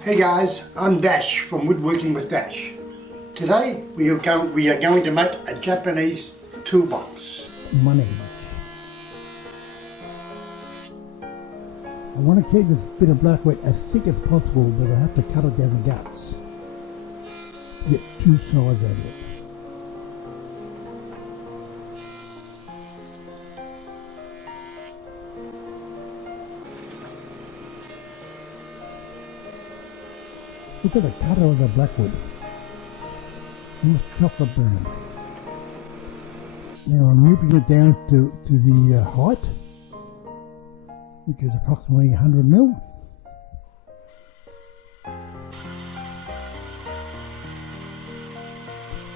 Hey guys, I'm Dash from Woodworking with Dash. Today we are going to make a Japanese toolbox. Money. I want to keep this bit of black wood as thick as possible, but I have to cut it down the guts to get two sides out of it. Look at the colour of the blackwood. Almost chocolate brown. Now I'm ripping it down to the height, which is approximately 100 mil.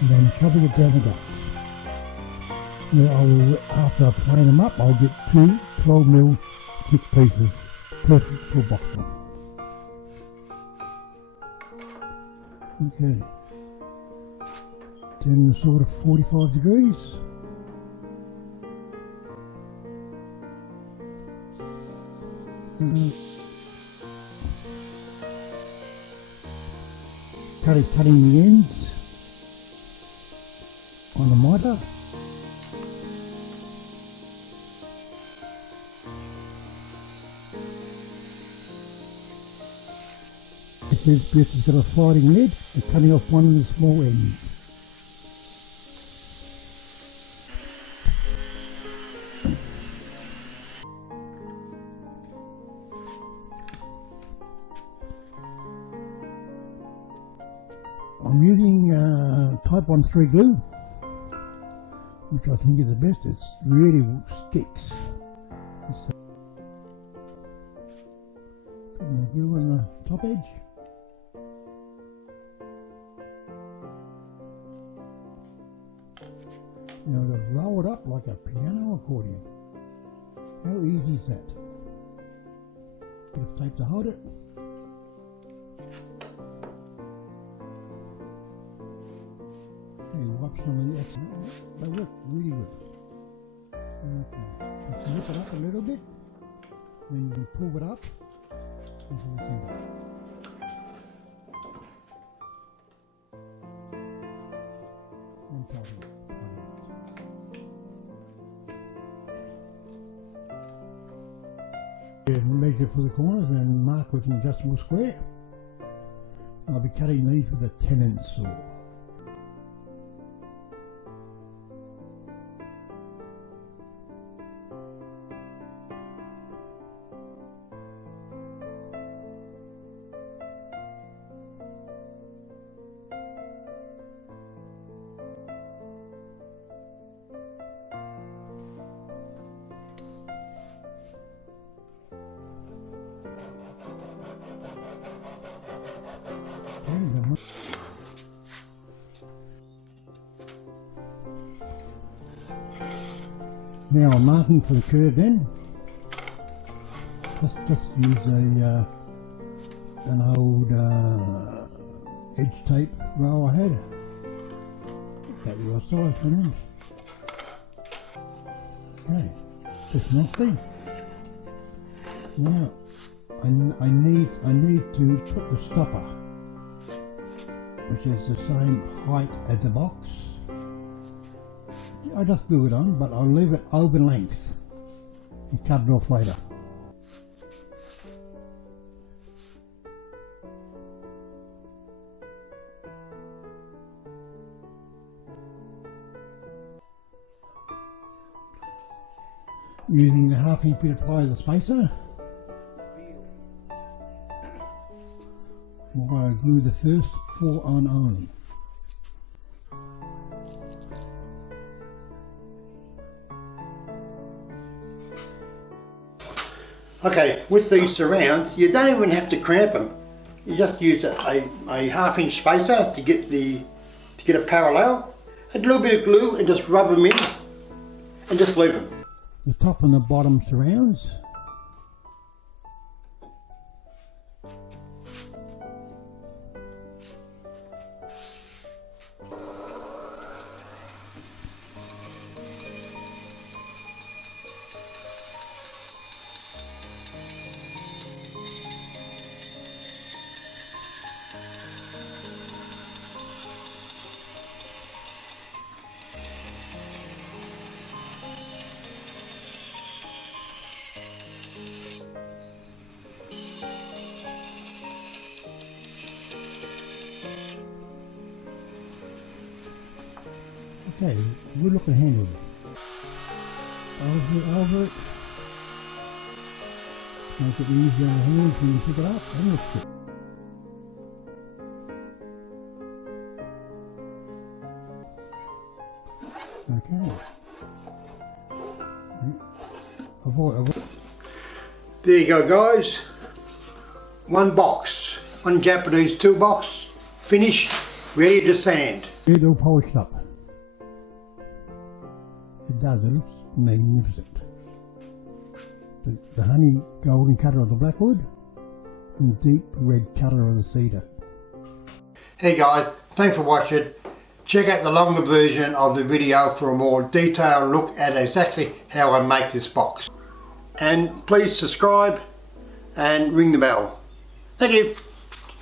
And then chopping it down the guts. Now after I plane them up, I'll get two 12 mil thick pieces, perfect for boxing. Okay, turn the sword of 45 degrees. Cutting the ends on the miter. This bit has got a sliding lid and cutting off one of the small ends. I'm using type 1-3 glue, which I think is the best. It really sticks. Put more glue on the top edge. You know, to roll it up like a piano accordion. How easy is that? Bit of tape to hold it. Okay, wipe some of the excess. They work really good. Okay, just lift it up a little bit, then you can pull it up into the center. And tighten it. Measure for the corners and mark with an adjustable square. I'll be cutting these with a 10-inch saw. Now I'm marking for the curved end. Just use an old edge tape roll I had. About your size for an inch. Okay, just nicely. Now I need to put the stopper, which is the same height as the box. I just glue it on, but I'll leave it over length and cut it off later. Using the 1/2 inch bit of ply as a spacer, while I glue the first 4 on only. Okay, with these surrounds, you don't even have to cramp them. You just use a 1/2 inch spacer to get a parallel, a little bit of glue and just rub them in and just leave them. The top and the bottom surrounds. Okay, good looking handle. Over it. Make it easy on the hands when you pick it up and lift it. Okay. Avoid. There you go, guys. One box, one Japanese toolbox, finished, ready to sand. It's all polished up. It does, it looks magnificent. The honey golden colour of the blackwood and deep red colour of the cedar. Hey guys, thanks for watching. Check out the longer version of the video for a more detailed look at exactly how I make this box. And please subscribe and ring the bell. Thank you.